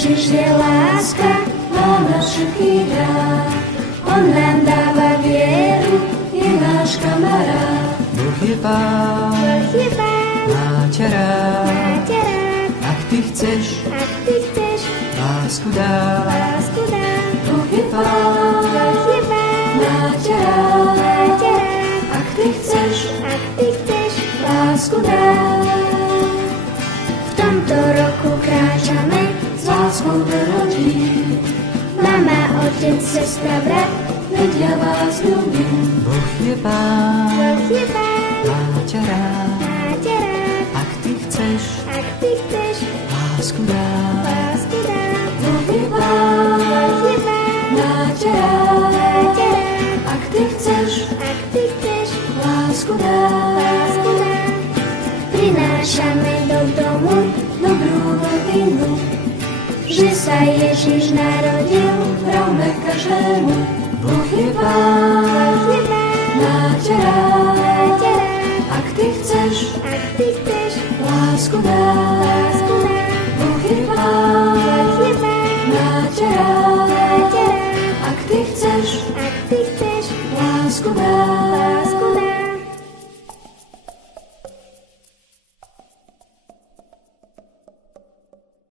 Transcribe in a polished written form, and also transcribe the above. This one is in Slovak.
Ježiš je láska, má nás všetkých rád. On nám dáva vieru, je náš kamarát. Boh je Pán, má ťa rád. Ak ty chceš, lásku dá. Boh je Pán, má ťa rád. Ak ty chceš, lásku dá. V tomto roku kráčame s láskou do rodín. Mama, otec, sestra, brat, veď ja vás ľúbim. Boh je Pán, má ťa rád. Ak ty chceš, lásku dá. Boh je Pán, má ťa rád. Ak ty chceš, lásku dá. Prinášame do domu dobrú novinu, že sa Ježiš narodil, vravme každému. Boh je Pán, má ťa rád. Ak ty chceš, lásku dá. Boh je Pán, má ťa rád. Ak ty chceš, lásku dá.